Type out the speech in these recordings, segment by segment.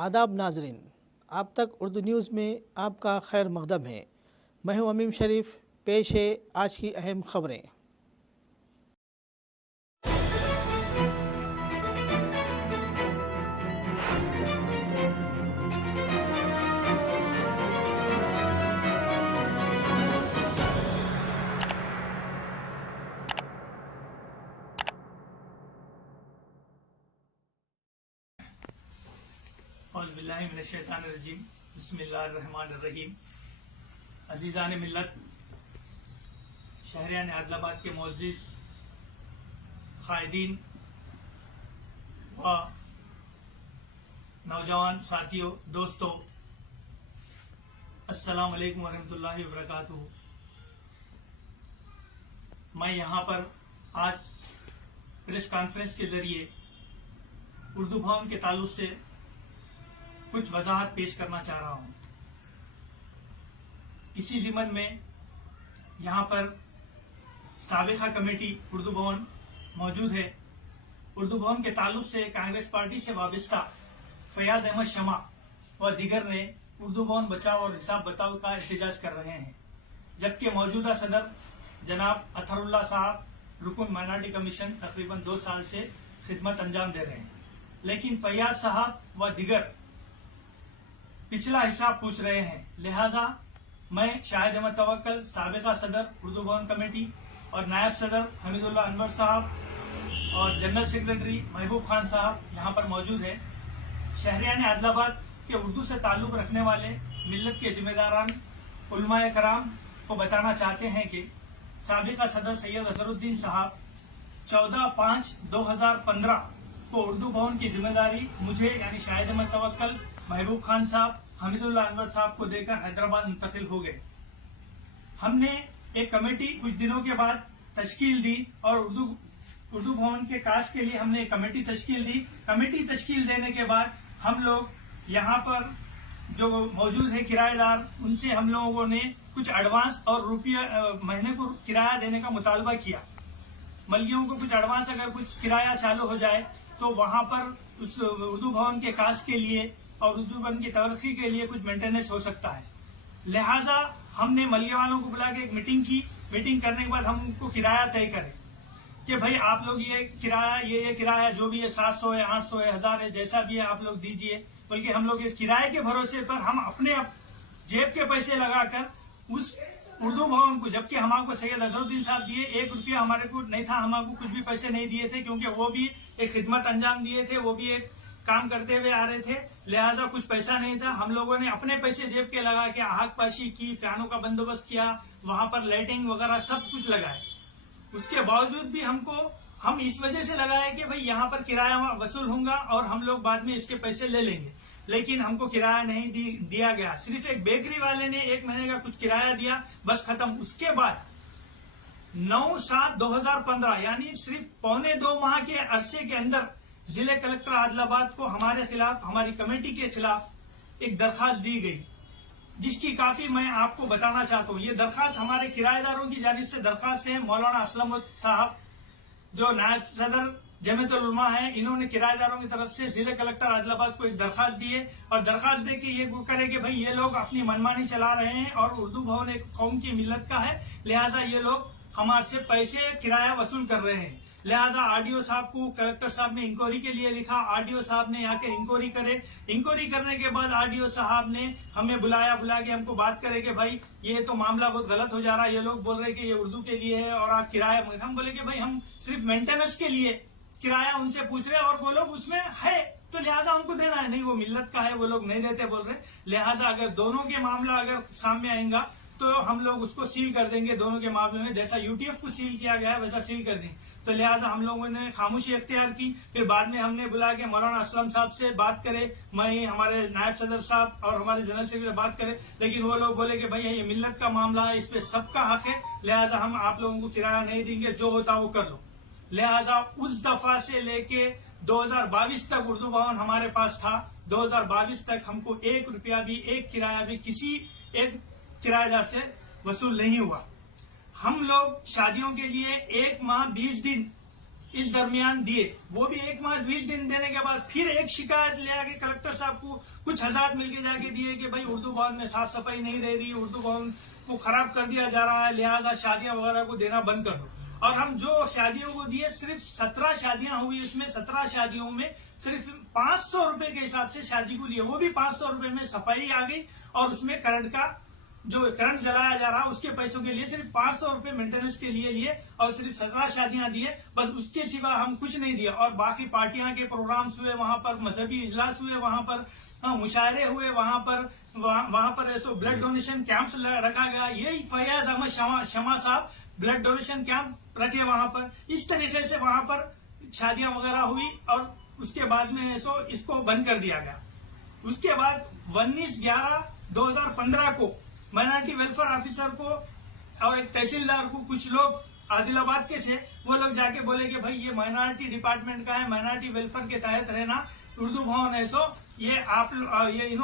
आदाब नाजरीन, आप तक उर्दू न्यूज़ में आपका खैर मक़दम है। मैं हूं अमीम शरीफ। पेश है आज की अहम खबरें। औज़ुबिल्लाहिमिनश्शैतानिर्रजीम, बिस्मिल्लाहिर्रहमानिर्रहीम। अज़ीज़ान मिल्लत, शहरियान आदिलाबाद के मोअज़्ज़िज़ क़ायदीन व नौजवान साथियों, दोस्तों, अस्सलाम वालेकुम वरहमतुल्लाहि वबरकातुहू। मैं यहाँ पर आज प्रेस कॉन्फ्रेंस के जरिए उर्दू भवन के ताल्लुक से कुछ वजाहत पेश करना चाह रहा हूँ। इसी ज़िमन में यहाँ पर साबिक़ा कमेटी उर्दू भवन मौजूद है। उर्दू भवन के ताल्लुक से कांग्रेस पार्टी से वाबस्ता फयाज अहमद शमा व दीगर ने उर्दू भवन बचाओ और हिसाब बताओ का एहतजाज कर रहे हैं, जबकि मौजूदा सदर जनाब अतहरुल्लाह साहब रुकन माइनॉरिटी कमीशन तकरीबन 2 साल से खिदमत अंजाम दे रहे हैं, लेकिन फयाज साहब व दीगर पिछला हिसाब पूछ रहे हैं। लिहाजा मैं शाहिद अहमद तवक्कल, साबिक़ा सदर उर्दू भवन कमेटी और नायब सदर हमीदुल्लाह अनवर साहब और जनरल सेक्रेटरी महबूब खान साहब यहाँ पर मौजूद है। शहरियान आदिलाबाद के उर्दू से ताल्लुक़ रखने वाले मिल्लत के जिम्मेदारान उलमाए कराम को बताना चाहते हैं कि साबिक़ा सदर सैयद अजहरुद्दीन साहब 14/5/2015 को उर्दू भवन की जिम्मेदारी मुझे यानी शाहिद अहमद तवक्कल, महबूब खान साहब, हमीदुल्लाह अनवर साहब को देकर हैदराबाद मुंतकिल हो गए। हमने एक कमेटी कुछ दिनों के बाद तश्कील दी और उर्दू भवन के काज के लिए हमने एक कमेटी तश्कील दी। कमेटी तश्कील देने के बाद हम लोग यहाँ पर जो मौजूद है किराएदार, उनसे हम लोगों ने कुछ एडवांस और रुपया महीने को किराया देने का मुतालबा किया। मलियों को कुछ एडवांस अगर कुछ किराया चालू हो जाए तो वहां पर उस उर्दू भवन के काज के लिए और उर्दू भवन की तरक्की के लिए कुछ मेंटेनेंस हो सकता है। लिहाजा हमने मलिया वालों को बुला के एक मीटिंग की। मीटिंग करने के बाद हम उनको किराया तय करें कि भाई आप लोग ये किराया जो भी है 700 है, 800 है, 1000 है, जैसा भी है आप लोग दीजिए। बल्कि हम लोग किराए के भरोसे पर हम अपने जेब के पैसे लगाकर उस उर्दू भवन को, जबकि हमारे सैयद अजहरुद्दीन साहब दिए 1 रुपया हमारे को नहीं था, हमारे कुछ भी पैसे नहीं दिए थे, क्योंकि वो भी एक खिदमत अंजाम दिए थे, वो भी एक काम करते हुए आ रहे थे। लिहाजा कुछ पैसा नहीं था। हम लोगों ने अपने पैसे जेब के लगा के आहक पाशी की, फैनों का बंदोबस्त किया, वहां पर लाइटिंग वगैरह सब कुछ लगाए। उसके बावजूद भी हम इस वजह से लगाए कि भाई यहाँ पर किराया वसूल होगा और हम लोग बाद में इसके पैसे ले लेंगे, लेकिन हमको किराया नहीं दिया गया। सिर्फ एक बेकरी वाले ने 1 महीने का कुछ किराया दिया, बस खत्म। उसके बाद 9/7/2015 यानी सिर्फ पौने 2 माह के अरसे के अंदर जिले कलेक्टर आदिलाबाद को हमारे खिलाफ, हमारी कमेटी के खिलाफ एक दरखास्त दी गई, जिसकी काफी मैं आपको बताना चाहता हूँ। ये दरखास्त हमारे किराएदारों की जानिब से दरखास्त है। मौलाना असलम साहब जो नायब सदर जमीयतुल उलमा है, इन्होंने किराएदारों की तरफ से जिले कलेक्टर आदिलाबाद को एक दरखास्त दी है और दरखास्त दे के ये करे कि भाई ये लोग अपनी मनमानी चला रहे हैं और उर्दू भवन एक कौम की मिल्लत का है, लिहाजा ये लोग हमारे से पैसे किराया वसूल कर रहे हैं। लिहाजा आरडीओ साहब को कलेक्टर साहब ने इंक्वायरी के लिए लिखा। आरडीओ साहब ने आके इंक्वायरी करे। इंक्वायरी करने के बाद आरडीओ साहब ने हमें बुला के हमको बात करे कि भाई ये तो मामला बहुत गलत हो जा रहा है, ये लोग बोल रहे कि ये उर्दू के लिए है और आप किराया। हम बोले कि भाई हम सिर्फ मेंटेनेंस के लिए किराया उनसे पूछ रहे हैं और वो लोग उसमें है तो लिहाजा उनको देना है। नहीं, वो मिल्लत का है, वो लोग नहीं देते बोल रहे। लिहाजा अगर दोनों के मामला अगर सामने आएगा तो हम लोग उसको सील कर देंगे। दोनों के मामले में जैसा यूटीएफ को सील किया गया है वैसा सील कर देंगे। तो लिहाजा हम लोगों ने खामोशी इख्तियार की। फिर बाद में हमने बुला के मौलाना असलम साहब से बात करे, मैं हमारे नायब सदर साहब और हमारे जनरल सेक्रेटरी बात करे, लेकिन वो लोग बोले कि भाई ये मिल्लत का मामला है, इस पे सबका हक है, लिहाजा हम आप लोगों को किराया नहीं देंगे, जो होता वो कर लो। लिहाजा उस दफा से लेके 2022 तक उर्दू भवन हमारे पास था। 2022 तक हमको 1 रुपया भी, एक किराया भी किसी एक किराएदार से वसूल नहीं हुआ। हम लोग शादियों के लिए 1 माह 20 दिन इस दरमियान दिए, वो भी 1 माह 20 दिन देने के बाद फिर एक शिकायत ले आके कलेक्टर साहब को कुछ हजार मिलके जाके दिए कि भाई उर्दू भवन में साफ सफाई नहीं रह रही, उर्दू भवन को खराब कर दिया जा रहा है, लिहाजा शादियां वगैरह को देना बंद कर दो। और हम जो शादियों को दिए सिर्फ 17 शादियां हुई, इसमें 17 शादियों में सिर्फ 500 रुपए के हिसाब से शादी को दिए, वो भी 500 रुपए में सफाई आ गई और उसमें करंट का जो करंट जलाया जा रहा उसके पैसों के लिए सिर्फ 500 रुपए मेंटेनेंस के लिए लिए और सिर्फ 17 शादियां दिए, बस उसके सिवा हम कुछ नहीं दिया। और बाकी पार्टियां के प्रोग्राम्स हुए, वहां पर मजहबी इजलास हुए, वहां पर मुशायरे हुए, वहां पर ऐसे ब्लड डोनेशन कैंप्स रखा गया। यही फैयाज अहमद शमा साहब ब्लड डोनेशन कैंप रखे वहां पर। इस तरीके से वहां पर शादियां वगैरह हुई और उसके बाद में इसको बंद कर दिया गया। उसके बाद 19/11/2015 को माइनॉरिटी वेलफेयर ऑफिसर को और एक तहसीलदार को कुछ लोग आदिलाबाद के थे, वो लोग जाके बोले कि भाई ये माइनॉरिटी डिपार्टमेंट का है, माइनॉरिटी वेलफेयर के तहत रहना, उर्दू भवन है ये आप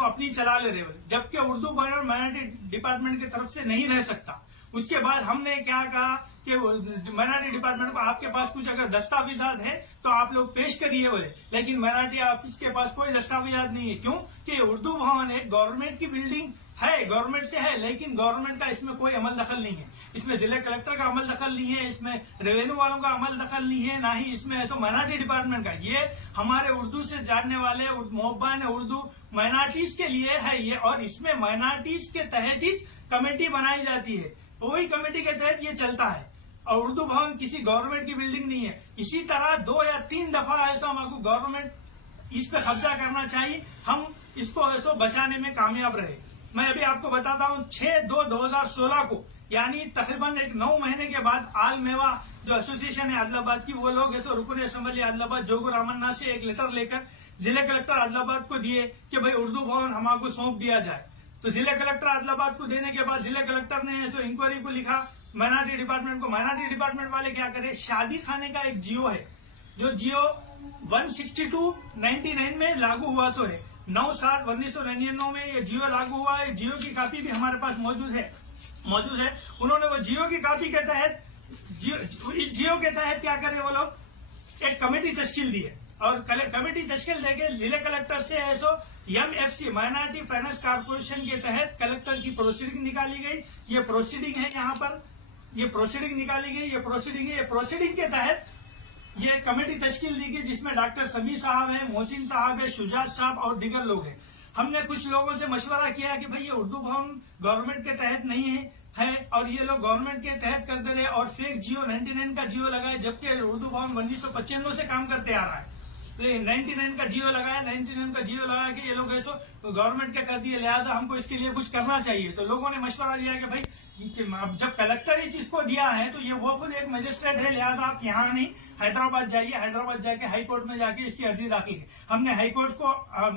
अपनी चला ले रहे हो, जबकि उर्दू भवन माइनॉरिटी डिपार्टमेंट की तरफ से नहीं रह सकता। उसके बाद हमने क्या कहा कि माइनॉरिटी डिपार्टमेंट को आपके पास कुछ अगर दस्तावेजात है तो आप लोग पेश करिए बोले, लेकिन माइनॉरिटी ऑफिस के पास कोई दस्तावेजात नहीं है। क्यों कि उर्दू भवन एक गवर्नमेंट की बिल्डिंग है, गवर्नमेंट से है, लेकिन गवर्नमेंट का इसमें कोई अमल दखल नहीं है, इसमें जिला कलेक्टर का अमल दखल नहीं है, इसमें रेवेन्यू वालों का अमल दखल नहीं है, ना ही इसमें ऐसा माइनॉरिटी डिपार्टमेंट का। ये हमारे उर्दू से जानने वाले मोहब्बान उर्दू माइनॉरिटीज के लिए है ये, और इसमें माइनॉरिटीज के तहत ही कमेटी बनाई जाती है, वही कमेटी के तहत ये चलता है। और उर्दू भवन किसी गवर्नमेंट की बिल्डिंग नहीं है। इसी तरह 2 या 3 दफा ऐसा हमको गवर्नमेंट इस पे कब्जा करना चाहिए, हम इसको ऐसा बचाने में कामयाब रहे। मैं अभी आपको बताता हूँ 6/2/2016 को, यानी तकरीबन 9 महीने के बाद आल मेवा जो एसोसिएशन है आदिलाबाद की, वो लोग ऐसे रुकन असेंबली आदिलाबाद जोगुर रामन्ना से एक लेटर लेकर जिला कलेक्टर आदिलाबाद को दिए कि भाई उर्दू भवन हमको सौंप दिया जाए। तो जिला कलेक्टर आदिलाबाद को देने के बाद जिला कलेक्टर ने ऐसे इंक्वायरी को लिखा माइनॉरिटी डिपार्टमेंट को। माइनॉरिटी डिपार्टमेंट वाले क्या करे, शादी खाने का एक जियो है, जो जियो 162/99 में लागू हुआ सो है, 9/7/1999 में ये जियो लागू हुआ है। जियो की कॉपी भी हमारे पास मौजूद है। उन्होंने वो जियो की कॉपी के तहत जियो के तहत क्या करे, वो लोग एक कमेटी तश्कील दी है और कमेटी तश्कील देके जिले कलेक्टर से ऐसो MFC माइनॉरिटी फाइनेंस कारपोरेशन के तहत कलेक्टर की प्रोसीडिंग निकाली गई। ये प्रोसीडिंग है, यहाँ पर ये प्रोसीडिंग निकाली गई, ये प्रोसीडिंग है। ये प्रोसीडिंग के तहत ये कमेटी तश्कील दी गई जिसमें डॉक्टर समी साहब है, मोहसिन साहब है, शुजात साहब और दीगर लोग हैं। हमने कुछ लोगों से मशवरा किया कि भाई ये उर्दू भवन गवर्नमेंट के तहत नहीं है और ये लोग गवर्नमेंट के तहत करते रहे और फेक जियो 99 का जियो लगाए, जबकि उर्दू भवन 1995 से काम करते आ रहा है। तो 99 का जियो लगाया, 99 का जियो लगा के ये लोग ऐसा गवर्नमेंट क्या कर दिए, लिहाजा हमको इसके लिए कुछ करना चाहिए। तो लोगों ने मशवरा दिया कि भाई अब जब कलेक्टर इस चीज को दिया है तो ये वो खुद एक मजिस्ट्रेट है, लिहाजा आप यहाँ नहीं हैदराबाद जाइए, हैदराबाद जाके हाई कोर्ट में जाके इसकी अर्जी दाखिल की। हमने हाई कोर्ट को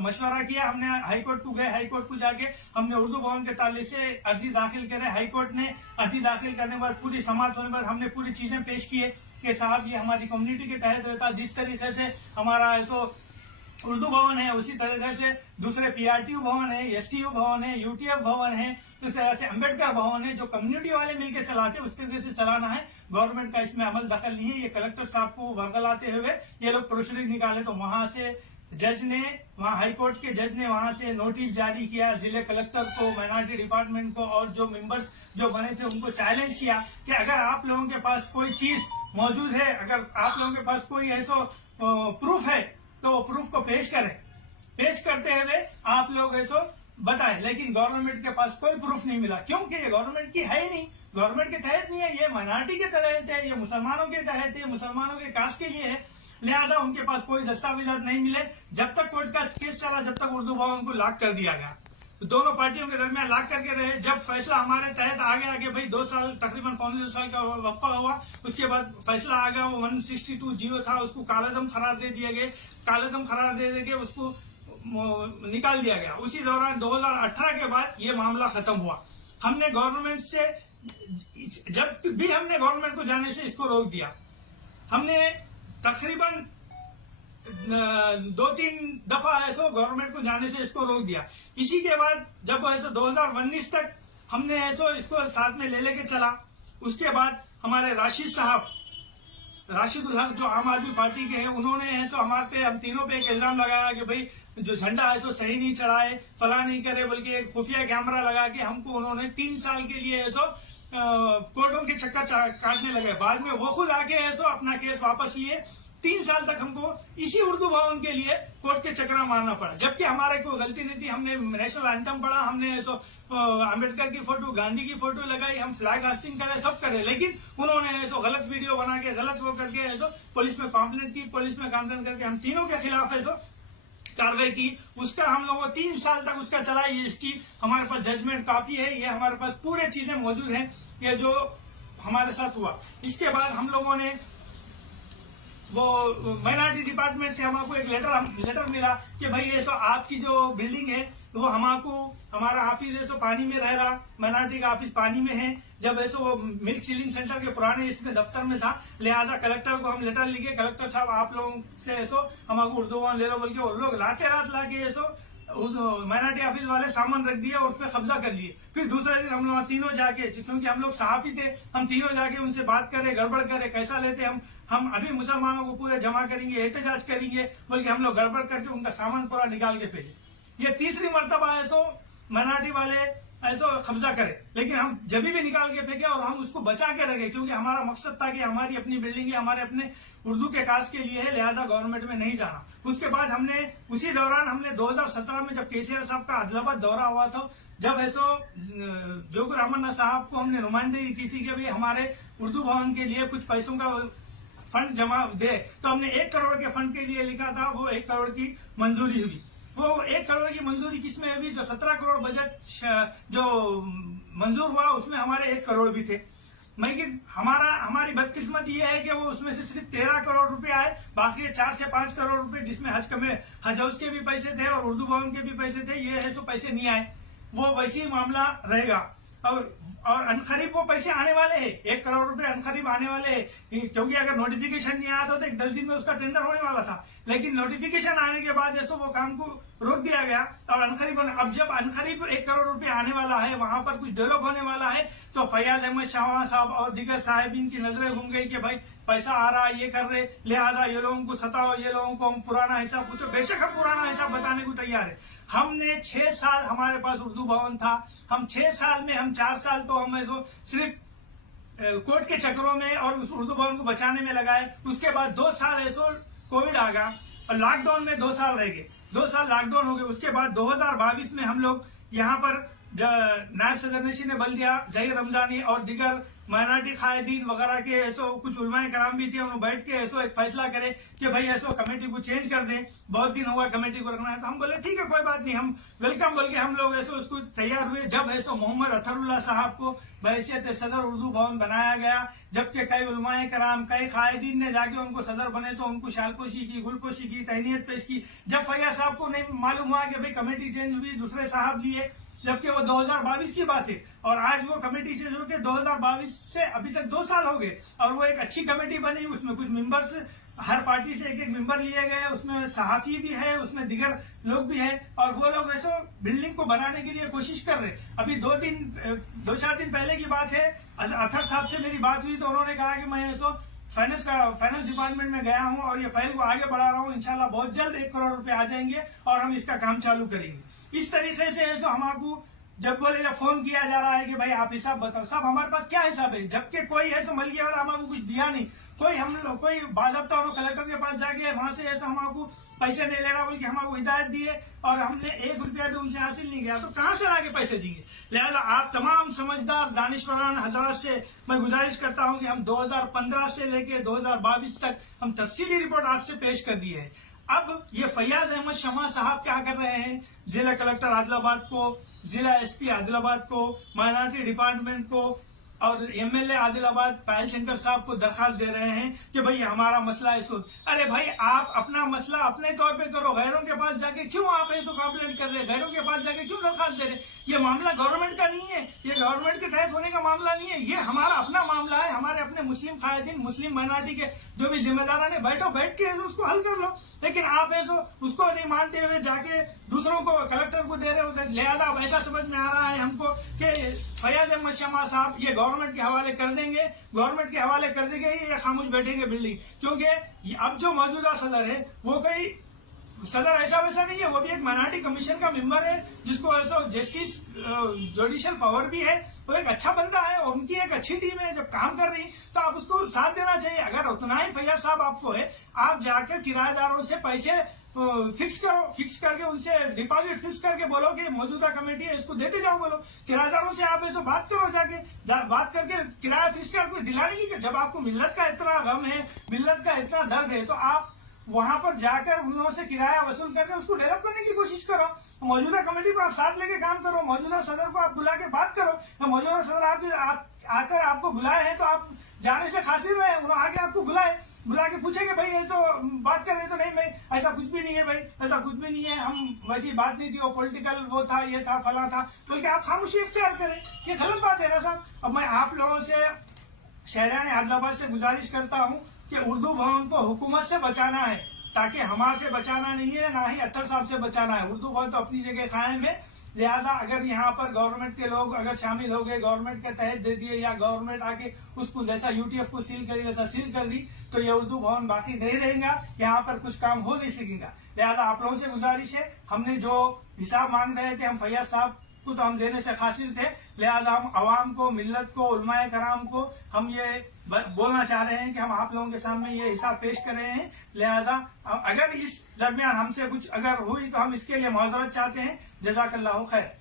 मशवरा किया, हमने हाई कोर्ट को गए, हाई कोर्ट को जाके हमने उर्दू भवन के ताल्लुक से अर्जी दाखिल करे। हाई कोर्ट ने अर्जी दाखिल करने के बाद पूरी समाप्त होने के बाद हमने पूरी चीजें पेश किए कि साहब ये हमारी कम्युनिटी के तहत रहता, जिस तरीके से हमारा ऐसा उर्दू भवन है उसी तरीके से दूसरे PRTU भवन है, STU भवन है, UTF भवन है, इस तरह से अम्बेडकर भवन है, जो कम्युनिटी वाले मिलकर चलाते उस तरीके से चलाना है। गवर्नमेंट का इसमें अमल दखल नहीं है। ये कलेक्टर साहब को वर्गलाते हुए ये लोग प्रोसीडिंग निकाले तो वहां से जज ने, वहां हाईकोर्ट के जज ने वहां से नोटिस जारी किया जिले कलेक्टर को, माइनॉरिटी डिपार्टमेंट को और जो मेंबर्स जो बने थे उनको चैलेंज किया कि अगर आप लोगों के पास कोई चीज मौजूद है, अगर आप लोगों के पास कोई ऐसा प्रूफ है तो वो प्रूफ को पेश करें। पेश करते हुए आप लोग ऐसा बताएं, लेकिन गवर्नमेंट के पास कोई प्रूफ नहीं मिला, क्योंकि ये गवर्नमेंट की है ही नहीं, गवर्नमेंट के तहत नहीं है, ये माइनॉरिटी के तहत है, ये मुसलमानों के तहत है, मुसलमानों के कास्ट के लिए है, लिहाजा उनके पास कोई दस्तावेजात नहीं मिले। जब तक कोर्ट का केस चला जब तक उर्दू भवन को लॉक कर दिया गया, तो दोनों पार्टियों के दरमियान लॉक करके रहे। जब फैसला हमारे तहत आ गया कि भाई 2 साल तकरीबन 2.5 साल का वक्फा हुआ, उसके बाद फैसला आ गया, वो 162 जियो था उसको कालादम करार दे दिए गए, कालादम करार दे के उसको निकाल दिया गया। उसी दौरान 2018 के बाद ये मामला खत्म हुआ। हमने गवर्नमेंट से, जब भी हमने गवर्नमेंट को जाने से इसको रोक दिया, हमने तकरीबन 2-3 दफा ऐसा गवर्नमेंट को जाने से इसको रोक दिया। इसी के बाद जब ऐसा 2019 तक हमने ऐसा इसको साथ में ले लेके चला, उसके बाद हमारे राशिद साहब राशिदुल हक जो आम आदमी पार्टी के हैं, उन्होंने है सो हमारे पे, हम तीनों पे एक इल्जाम लगाया कि भाई जो झंडा है सो सही नहीं चढ़ाए, फला नहीं करे, बल्कि एक खुफिया कैमरा लगा के हमको उन्होंने 3 साल के लिए है सो कोर्टों के चक्कर काटने लगे। बाद में वो खुद आके है सो अपना केस वापस लिए। 3 साल तक हमको इसी उर्दू भवन के लिए कोर्ट के चक्कर मारना पड़ा, जबकि हमारे कोई गलती नहीं थी। हमने नेशनल एंथम पढ़ा, हमने सो अम्बेडकर की फोटो, गांधी की फोटो लगाई, हम फ्लैग हास्टिंग करे, सब करे, लेकिन उन्होंने सो गलत वीडियो बना के, गलत वो करके है सो पुलिस में कंप्लेंट की। पुलिस में कंप्लेंट करके हम तीनों के खिलाफ है सो कार्रवाई की। उसका हम लोगों 3 साल तक उसका चला। ये इसकी हमारे पास जजमेंट कॉपी है, ये हमारे पास पूरे चीजें मौजूद हैं, ये जो हमारे साथ हुआ। इसके बाद हम लोगों ने वो माइनॉरिटी डिपार्टमेंट से हमको एक लेटर मिला कि भाई ये सो आपकी जो बिल्डिंग है तो वो हमको, हमारा ऑफिस है सो पानी में रह रहा, माइनॉरिटी का ऑफिस पानी में है। जब ऐसो वो मिल्क सीलिंग सेंटर के पुराने इसमें दफ्तर में था, लिहाजा कलेक्टर को हम लेटर लिखे, कलेक्टर साहब आप लोगों से ऐसो हमको उर्दू भवन ले लो, बल्कि वो लोग रात लाके ऐसो माइनॉरिटी ऑफिस वाले सामान रख दिया और उसमें कब्जा कर लिए। फिर दूसरे दिन हम लोग तीनों जाके, क्योंकि हम लोग सहाफी थे, हम तीनों जाके उनसे बात करे, गड़बड़ करे, कैसा लेते हम अभी मुसलमानों को पूरे जमा करेंगे, एहतजाज करेंगे, बल्कि हम लोग गड़बड़ करके उनका सामान पूरा निकाल के फेंके। ये तीसरी मर्तबा ऐसो माइनॉरिटी वाले ऐसो कब्जा करे, लेकिन हम जब भी निकाल के फेंके और हम उसको बचा के रखे, क्योंकि हमारा मकसद था कि हमारी अपनी बिल्डिंग है, हमारे अपने उर्दू के काज के लिए है, लिहाजा गवर्नमेंट में नहीं जाना। उसके बाद हमने उसी दौरान हमने 2017 में जब केसीआर साहब का आदिलाबाद दौरा हुआ था, जब ऐसो जोगर अमरनाथ साहब को हमने नुमाइंदगी की थी कि भाई हमारे उर्दू भवन के लिए कुछ पैसों का फंड जमा दे, तो हमने 1 करोड़ के फंड के लिए लिखा था। वो 1 करोड़ की मंजूरी हुई। वो 1 करोड़ की मंजूरी किसमें अभी जो 17 करोड़ बजट जो मंजूर हुआ उसमें हमारे 1 करोड़ भी थे। लेकिन हमारी बदकिस्मत ये है कि वो उसमें से सिर्फ 13 करोड़ रुपए आए, बाकी 4 से 5 करोड़ रुपए जिसमें हज हाउस के भी पैसे थे और उर्दू भवन के भी पैसे थे, ये है सो पैसे नहीं आए। वो वैसे ही मामला रहेगा। और अनखरीब वो पैसे आने वाले हैं, 1 करोड़ रुपए अनखरीब आने वाले हैं, क्योंकि अगर नोटिफिकेशन नहीं आया था तो 10 दिन में उसका टेंडर होने वाला था, लेकिन नोटिफिकेशन आने के बाद ऐसा वो काम को रोक दिया गया और अनखरीब अब जब अनखरीब 1 करोड़ रुपए आने वाला है, वहां पर कुछ डेवलप होने वाला है, तो फैयाज अहमद शाह साहब और दीगर साहिबीन की नजरें घूम गई कि भाई पैसा आ रहा है, ये कर रहे, लिहाजा ये लोगों को सताओ, ये लोगों को हम पुराना हिसाब पूछो। बेशक हम पुराना हिसाब बताने को तैयार है। हमने 6 साल हमारे पास उर्दू भवन था, हम 6 साल में हम 4 साल तो हमें तो सिर्फ कोर्ट के चक्करों में और उस उर्दू भवन को बचाने में लगाए। उसके बाद 2 साल ऐसो कोविड आ गया और लॉकडाउन में 2 साल रह गए, 2 साल लॉकडाउन हो गए। उसके बाद 2022 में हम लोग यहाँ पर नायब सदर नशीन ने बल दिया, जहीर रमजानी और दिगर माइनॉरिटी कायदीन वगैरह के ऐसो कुछ उलमाए कराम भी थे, उन्होंने बैठ के ऐसो एक फैसला करे कि भाई ऐसो कमेटी को चेंज कर दें, बहुत दिन हुआ कमेटी को रखना है। तो हम बोले ठीक है कोई बात नहीं, हम वेलकम बोल के हम लोग ऐसो उसको तैयार हुए। जब ऐसो मोहम्मद अतरुल्लाह साहब को बहैसियत सदर उर्दू भवन बनाया गया, जबकि कई उलमाए कराम, कई कायदीन ने जाके उनको सदर बने तो उनको शालपोशी की, गुलपोशी की, तहनीयत पेश की। जब फैयाज साहब को नहीं मालूम हुआ कि भाई कमेटी चेंज हुई, दूसरे साहब लिए, जबकि वो 2022 की बात है और आज वो कमेटी चेंज होकर 2022 से अभी तक 2 साल हो गए और वो एक अच्छी कमेटी बनी। उसमें कुछ मेंबर्स, हर पार्टी से एक मेंबर लिए गए, उसमें सहाफी भी है, उसमें दिगर लोग भी है और वो लोग ऐसो बिल्डिंग को बनाने के लिए कोशिश कर रहे। अभी 2-4 दिन पहले की बात है, अथर साहब से मेरी बात हुई तो उन्होंने कहा कि मैं ऐसो फाइनेंस डिपार्टमेंट में गया हूं और ये फाइल को आगे बढ़ा रहा हूं, इंशाल्लाह बहुत जल्द 1 करोड़ रुपए आ जाएंगे और हम इसका काम चालू करेंगे। इस तरीके से है जो हमको जब बोले जब फोन किया जा रहा है कि भाई आप हिसाब बताओ, साहब हमारे पास क्या हिसाब है, जबकि कोई है तो मलिया वाला हमको कुछ दिया नहीं, कोई बाज़ाब्ता और कलेक्टर के पास जाके वहां से ऐसा हमको पैसे नहीं लेना बोल के हमको हिदायत दिए और हमने 1 रुपया भी उनसे हासिल नहीं किया, तो कहां से लाके पैसे देंगे। लिहाजा आप तमाम समझदार दानिशवरान हजरात से मैं गुजारिश करता हूं कि हम 2015 से लेके 2022 तक हम तफसीली रिपोर्ट आपसे पेश कर दी है। अब ये फैयाज अहमद शमा साहब क्या कर रहे हैं, जिला कलेक्टर आदिलाबाद को, जिला एसपी आदिलाबाद को, माइनॉरिटी डिपार्टमेंट को और एमएलए आदिलाबाद पायल शंकर साहब को दरखास्त दे रहे हैं कि भाई हमारा मसला है सुन। अरे भाई आप अपना मसला अपने तौर पे करो, गैरों के पास जाके क्यों आप ऐसो कंप्लेंट कर रहे, गैरों के पास जाके क्यों दरखास्त दे रहे। ये मामला गवर्नमेंट का नहीं है, ये गवर्नमेंट के तहत होने का मामला नहीं है, ये हमारा अपना मामला है, हमारे अपने मुस्लिम कायदीन, मुस्लिम माइनॉरिटी के जो भी जिम्मेदार है, बैठ के उसको हल कर लो। लेकिन आप ऐसो उसको नहीं मानते हुए जाके दूसरों को, कलेक्टर को दे रहे होते। लिहाजा अब ऐसा समझ में आ रहा है हमको कि फैयाज अहमद शमा साहब ये गवर्नमेंट के हवाले कर देंगे, गवर्नमेंट के हवाले कर देंगे, ये खामोश बैठेंगे बिल्डिंग। क्योंकि अब जो मौजूदा सदर है वो कई सदर ऐसा वैसा नहीं है, वो भी एक माइनॉरिटी कमीशन का मेंबर है, जिसको ऐसा जस्टिस जुडिशियल पावर भी है, वो एक अच्छा बंदा है, उनकी एक अच्छी टीम है जब काम कर रही, तो आप उसको साथ देना चाहिए। अगर उतना ही फैयाज साहब आपको है, आप जाकर किराएदारों से पैसे फिक्स करो, फिक्स करके उनसे डिपॉजिट फिक्स करके बोलो कि मौजूदा कमेटी है इसको देते जाओ, बोलो किराएदारों से आप ऐसे बात करो, जाके बात करके किराया फिक्स करके दिलाने की। जब आपको मिल्लत का इतना गम है, मिल्लत का इतना दर्द है, तो आप वहां पर जाकर उन लोगों से किराया वसूल करके उसको डेवलप करने की कोशिश करो। मौजूदा कमेटी को आप साथ लेके काम करो, मौजूदा सदर को आप बुला के बात करो। तो मौजूदा सदर आप आकर आपको बुलाए हैं तो आप जाने से खासिर रहे, उन्होंने आके आपको बुला के पूछे कि भाई ये तो बात कर रहे तो नहीं भाई ऐसा कुछ भी नहीं है, भाई ऐसा कुछ भी नहीं है, हम वैसी बात नहीं थी, वो पॉलिटिकल वो था, ये था, फला था, तो क्या आप खामोशी इख्तियार करें? ये गलत बात है ना साहब। अब मैं आप लोगों से शहरान आदिलाबाद से गुजारिश करता हूँ कि उर्दू भवन को हुकूमत से बचाना है, ताकि हमारे से बचाना नहीं है, ना ही अत्तर साहब से बचाना है। उर्दू भवन तो अपनी जगह कायम है, लिहाजा अगर यहाँ पर गवर्नमेंट के लोग अगर शामिल हो गए, गवर्नमेंट के तहत दे दिए, या गवर्नमेंट आके उसको जैसा यूटीएफ को सील करी वैसा सील कर दी, तो ये उर्दू भवन बाकी नहीं रहेगा, यहाँ पर कुछ काम हो नहीं सकेगा। लिहाजा आप लोगों से गुजारिश है, हमने जो हिसाब मांग रहे थे, हम फैयाज साहब को तो हम देने से खासिर थे, लिहाजा हम अवाम को, मिल्लत को, उलमाए कराम को हम ये बोलना चाह रहे हैं कि हम आप लोगों के सामने ये हिसाब पेश कर रहे हैं। लिहाजा अगर इस दरमियान हमसे कुछ अगर हुई तो हम इसके लिए माजरत चाहते हैं। जज़ाकल्लाहु खैर।